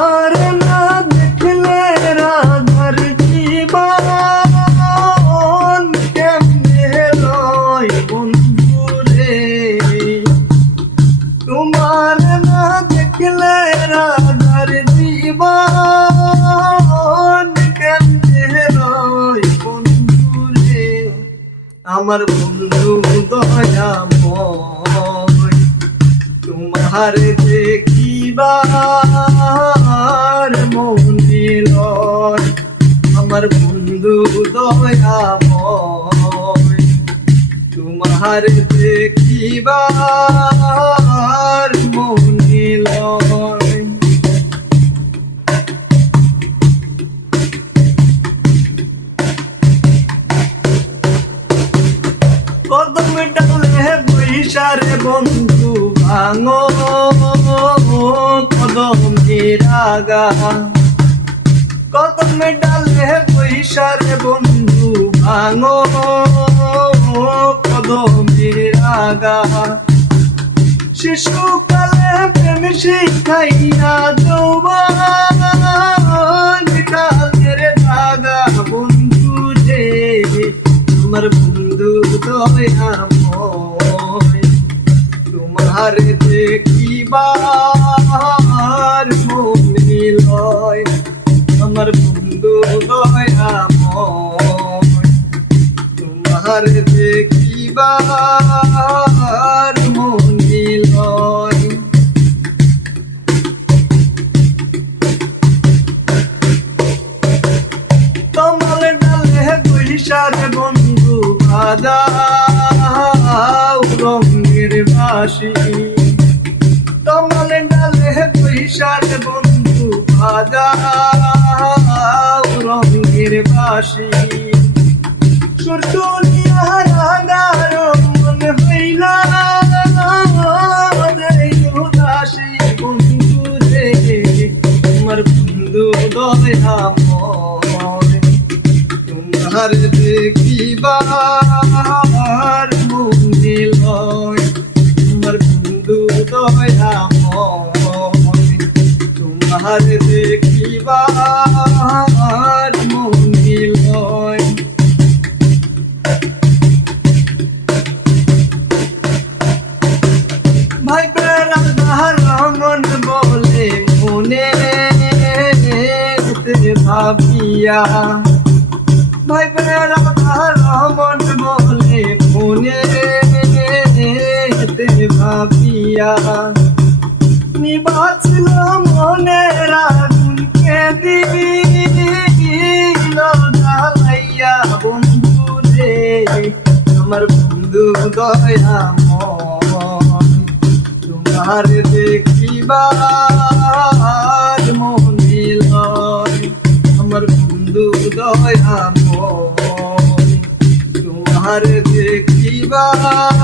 তোমার না দেখলে রাধার জীবন কেমনে লয় বন্ধুরে। তোমার না দেখলে রাধার জীবন কেমনে লয় বন্ধুরে। আমার বন্ধু দয়াময় তোমার দেখিবার মনে লয়। আমার বন্ধু দয়াময় তোমার দেখিবার মনে লয়। কদম ডালে বৈশারে বন্ধু ভাঙো কদমের আগা। কদম ডালে বৈশারে বন্ধু ভাঙো কদমের আগা। শিশুকালে প্রেম শিখাইয়া যৌবন কালের দাগা বন্ধু রে। আমার বন্ধু দয়াময় তোমার দেখিবার মনে লয়। আমার বন্ধু দয়াময় তোমার দেখিবার মনে লয়। কমল ডালে বৈশারে বন্ধু বাজাও রঙের বাঁশি। কমল ডালে বৈশারে বন্ধু বাজাও রঙের বাঁশি। সুর শুনিয়া রাগার মন হইলা উদাসী বন্ধু রে। আমার বন্ধু দয়াময় তোমার দেখিবার মনে লয়। আমার বন্ধু দয়াময় তোমার দেখিবার মনে লয়। ভাই রাধার রমন বলে মনে ভাবিয়া। ভাই রাধার রমন বলে মনে ভাবিয়া। নিবাছিল মনের আগুনকে দিল জ্বালাইয়া বন্ধু রে। আমার বন্ধু দয়াময় তোমার দেখিবার মনে লয়। আমার বন্ধু দয়াময় তোমার দেখিবার